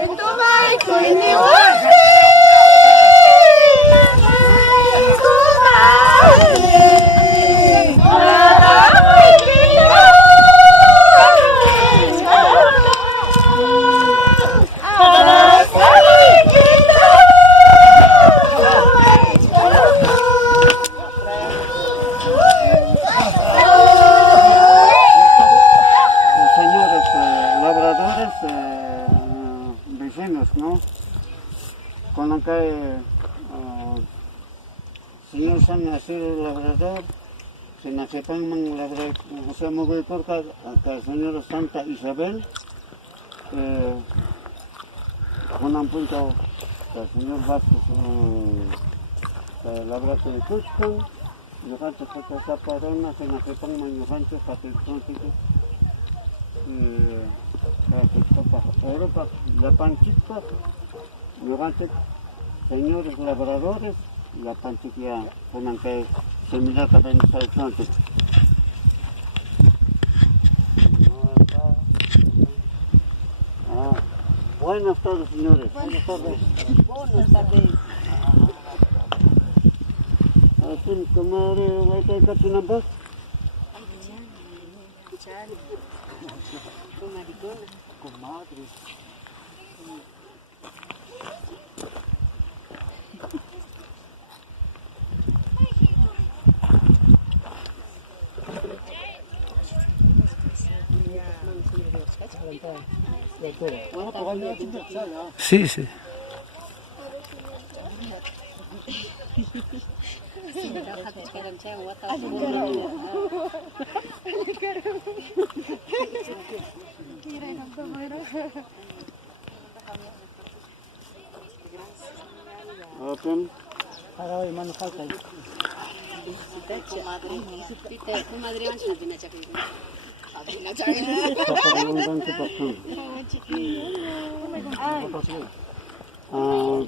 Tumay ko iniwari. Mamay kumari. Maramay Señores labradores, vecinos, ¿no? Con la que señor San nacido labrador, se nace pan man labrador, o sea, muy corta, que señora Santa Isabel, con un punto, que el señor Vázquez, labrador de Cuscan, yo canto que esa parona, se nace pan man, yo canto que el trópico. Europa, la panchica, durante señores labradores, la panchiquia con que se mira también el frente. Buenas tardes, señores. Buenas tardes. Buenas tardes. Así, comadre, ¿voy a caer con una voz? Comadre. Sí, sí. Open.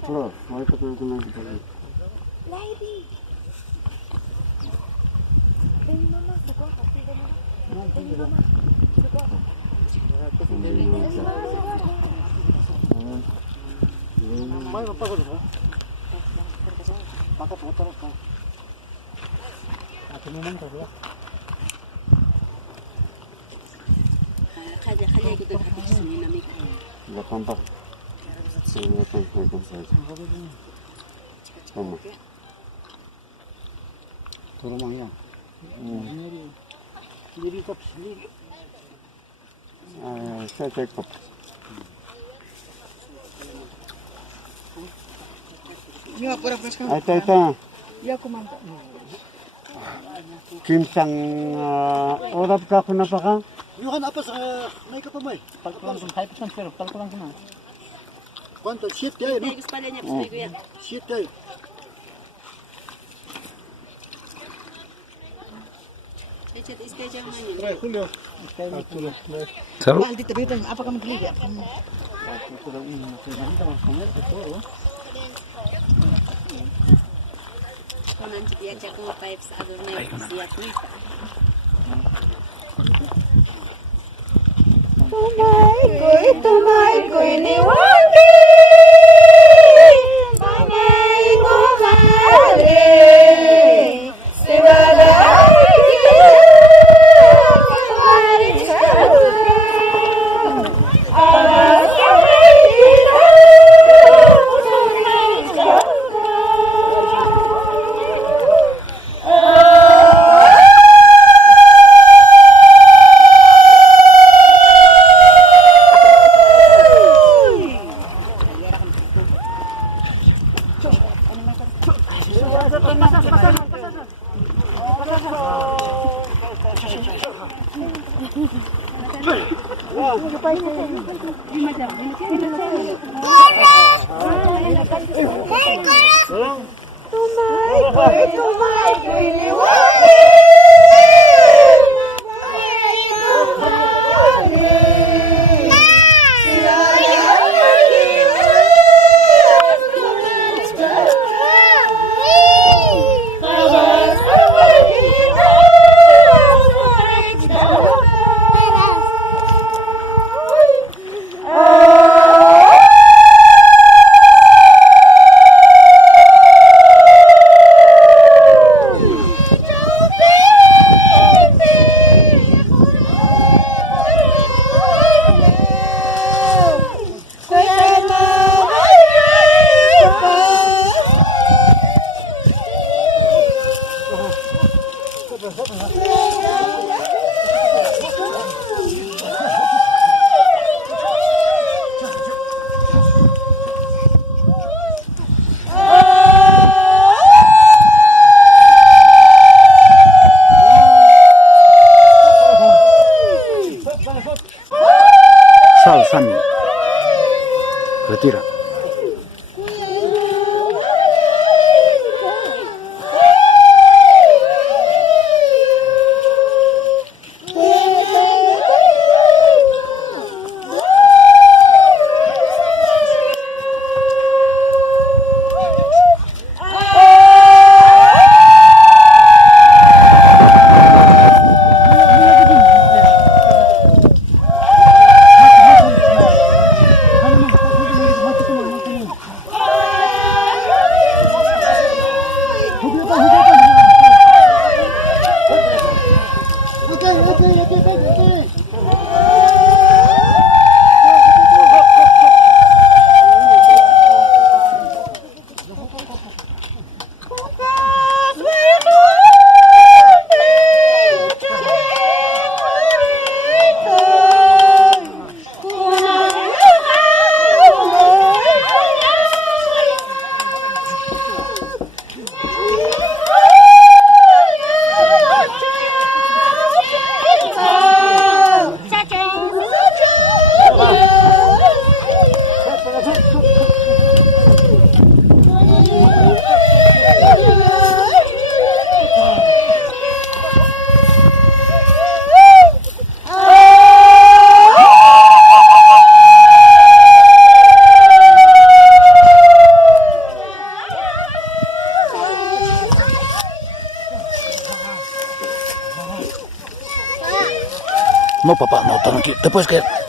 Flor, voy a tocar con la guitarra. Lady. Ven, mamá, se coja, sí, ven, mamá. Ven, mamá, se coja. Bueno, pago eso. Paga por otra cosa. ¿A qué momento, verdad? La pampa. Sí, la pampa. ¿Cómo? Todo mañana. Sete copas. Ahí está. Ya comando. Kimsang orap ka ako na pa ka? Johan, apa sa may ka pa mo eh? Kalkulan kung 5% pero kalkulan ko na. Quanto? 7 tayo, no? 7 tayo. Trae, Julio. Sarap. Maldita beta, apa kamu dili? Apa kamu? Nanti dia cek mau pipe adorno siap nih. Tumay ko iniwari. Mamay kumari. Tumay ko iniwari. Retira. No, papá, no, tranquilo. Te puedes quedar.